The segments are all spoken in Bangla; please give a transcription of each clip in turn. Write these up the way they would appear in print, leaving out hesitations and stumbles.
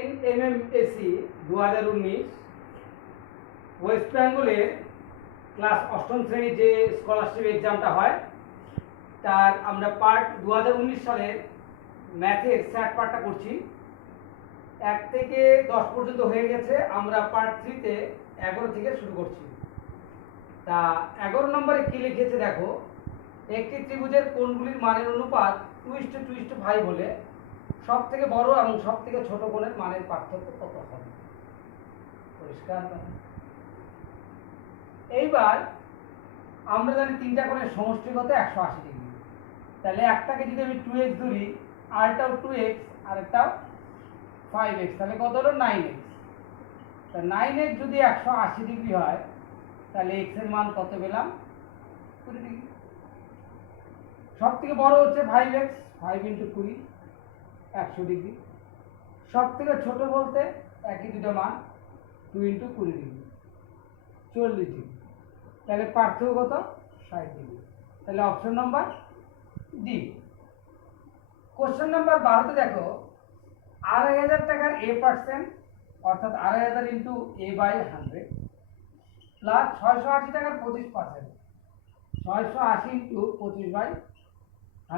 এনএমএসসি 2019 ওয়েস্ট বেঙ্গলের ক্লাস অষ্টম শ্রেণীর যে স্কলারশিপ এক্সামটা হয় তার আমরা পার্ট 2019 সালের ম্যাথের স্যাট পার্টটা করছি। 1 থেকে 10 পর্যন্ত হয়ে গেছে, আমরা পার্ট 3-তে 11 থেকে শুরু করছি। তা 11 নম্বরে কি লিখেছে দেখো, একটি ত্রিভুজের কোণগুলির মানের অনুপাত 2:2:5 হলে সব থেকে বড় এবং সব থেকে ছোট কোণের মানের পার্থক্য কত হবে? পরিষ্কার? এইবার আমরা জানি তিনটা কোণের সমষ্টি কত? 180 ডিগ্রি। তাহলে একটাকে যদি আমি 2x ধরি, আরেকটাও 2x, আরেকটাও 5x, তাহলে কত হলো? 9x। তা 9x যদি 180 ডিগ্রি হয় তাহলে x এর মান কত পেলাম? 20 ডিগ্রি। সব থেকে বড় হচ্ছে 5x, 5 × 20 100 ডিগ্রি। সব থেকে ছোট বলতে একই দুটো মান, 2 × 20 ডিগ্রি 40 ডিগ্রি। তাহলে পার্থক্য কত? 60 ডিগ্রি। তাহলে option number D. Question number 12তে দেখো, 2500 টাকার a% অর্থাৎ 2500 × a/100 প্লাস 680 টাকার 25%, 680 × 25/100 =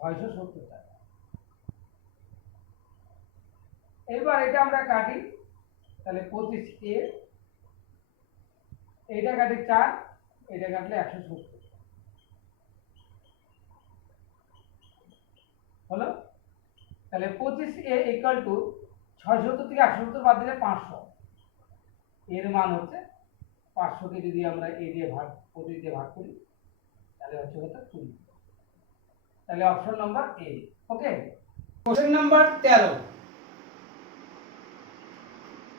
670 টাকা। এবার এটা আমরা কাটি, তাহলে 25a, এটা কাটি 4, এটা কাটলে 170 হলো। তাহলে 25a = 670 থেকে 170 বাদ দিলে 500, এর মান হচ্ছে 500 কে যদি আমরা a দিয়ে ভাগ 25 দিয়ে ভাগ করি তাহলে হচ্ছে কত? 20। তাহলে option number A. Okay. Question number 13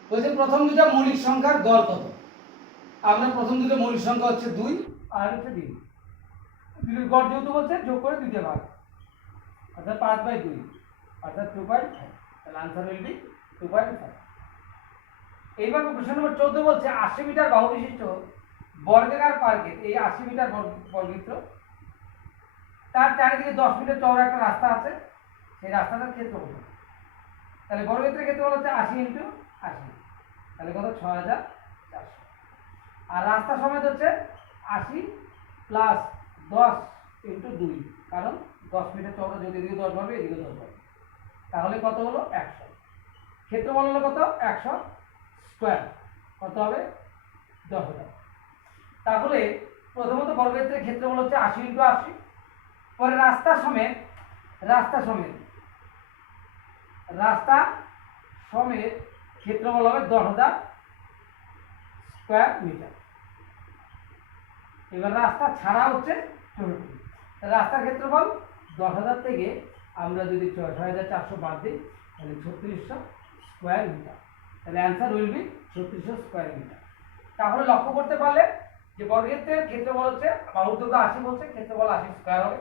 বলছে প্রথম দুটো মৌলিক সংখ্যার গড় কত? আমরা প্রথম দুটো মৌলিক সংখ্যা হচ্ছে 2 আর হচ্ছে 3। দুটোর গড় যেহেতু বলছে যোগ করে 2 দিয়ে ভাগ, অর্থাৎ 5/2 অর্থাৎ 2/5। তাহলে आंसर will be 2/5। এইবার প্রশ্ন নম্বর 14 বলছে 80 মিটার বাহু বিশিষ্ট বর্গাকার পার্কে, এই 80 মিটার বর্গক্ষেত্র, তার চারিদিকে 10 মিটার চওড়া একটা রাস্তা আছে, সেই রাস্তাটার ক্ষেত্রফল। তাহলে বর্গক্ষেত্রের ক্ষেত্রফল হচ্ছে 80 × 80, তাহলে কত? 6400। আর রাস্তা সমেত হচ্ছে 80 প্লাস 10 × 2, কারণ 10 মিটার চওড়া, যদি এদিকে 10 বাড়বে এদিকে 10 বাড়বে, তাহলে কত হলো? 100। ক্ষেত্রফল হলো কত? 100 স্কয়ার, কত হবে? 10,000। তাহলে প্রথমত বর্গক্ষেত্রের ক্ষেত্রফল হচ্ছে 80 × 80, পরে রাস্তা সমেত ক্ষেত্রফল হবে 10,000 স্কয়ার মিটার। এবার রাস্তা ছাড়া হচ্ছে 64। রাস্তার ক্ষেত্রফল 10,000 থেকে আমরা যদি 6,400 বাদ দিই তাহলে 3600 স্কয়ার মিটার। তাহলে answer will be 3600 square metre. তাহলে লক্ষ্য করতে পারলে যে বর্গক্ষেত্রের ক্ষেত্রফল হচ্ছে, বাহুর দৈর্ঘ্য 80 বলছে, ক্ষেত্রফল 80 স্কয়ার হবে।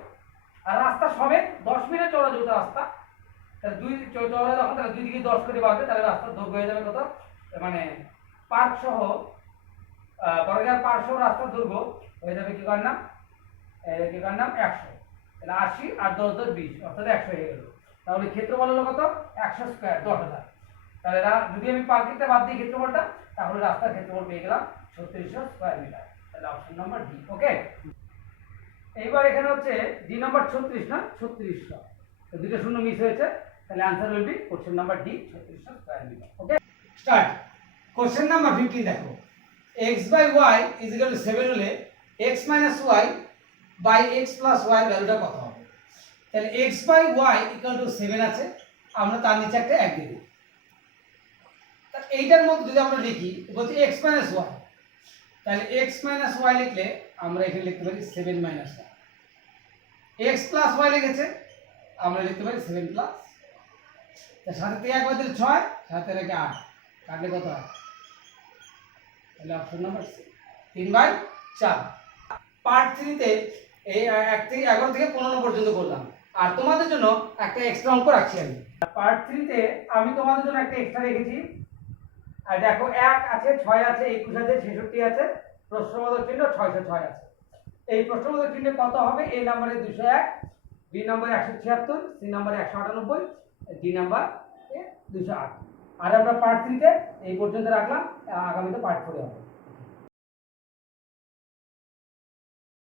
আর রাস্তা সমেত 10 মিটার চওড়া যেহেতু রাস্তা, তাহলে 2 চওড়া যখন, তাহলে 2 দিকে 10 করে বাড়বে, তাহলে রাস্তার দৈর্ঘ্য হয়ে যাবে কত? মানে পার্ক সহ, বর্গাকার পার্ক সহ রাস্তার দৈর্ঘ্য হয়ে যাবে কি কার নাম? 100। তাহলে 80 আর 10 10 20 অর্থাৎ 100 হয়ে গেল। তাহলে ক্ষেত্রফল হলো কত? 100 স্কয়ার, 10,000। তাহলে যদি আমি পার্কিংটা বাদ দিই ক্ষেত্রফলটা, তাহলে রাস্তার ক্ষেত্রফল পেয়ে গেলাম 3600 স্কয়ার মিটার। তাহলে অপশন নাম্বার ডি। ওকে। এইবার এখানে হচ্ছে ডি নাম্বার 36 না 3600, তো দুটো শূন্য মিস হয়েছে, তাহলে answer will be question number D 3600 square metre. Okay, start. Question number 15 দেখো, x/y = 7 হলে x - y / x + y এর ভ্যালুটা কত হবে? তাহলে x/y = 7 আছে, আমরা তার নিচে একটা 1 দেব। তা এইটার মধ্যে যদি আমরা লিখি, বলছি x - y, তাহলে x - y লিখলে আমরা এখানে লিখতে পারি 7 - 1। x + y লিখেছে, আমরা লিখতে পারি 7 প্লাস, তার সাথে থেকে 1 বাদ দিলে 6, সাথে রেখে 8, কাটলে কত হয়? তাহলে অপশন নাম্বার সি 3/4। পার্ট 3-তে এই 1 থেকে 11 থেকে 15 পর্যন্ত করলাম। আর তোমাদের জন্য একটা এক্সট্রা অঙ্ক রাখছি আমি। পার্ট 3-তে আমি তোমাদের জন্য একটা এক্সট্রা রেখেছি। আর দেখো 1 আছে, 6 আছে, 21 আছে, 66 আছে, প্রশ্নবোধক চিহ্ন 606 আছে। এই প্রশ্নবোধক চিহ্ন কত হবে? এ নম্বরে 201, বি নম্বরে 176, সি নম্বরে 198, ডি নাম্বার 208। আর আমরা পার্ট 3-তে এই পর্যন্ত রাখলাম, আগামীতে পার্ট 4 হবে।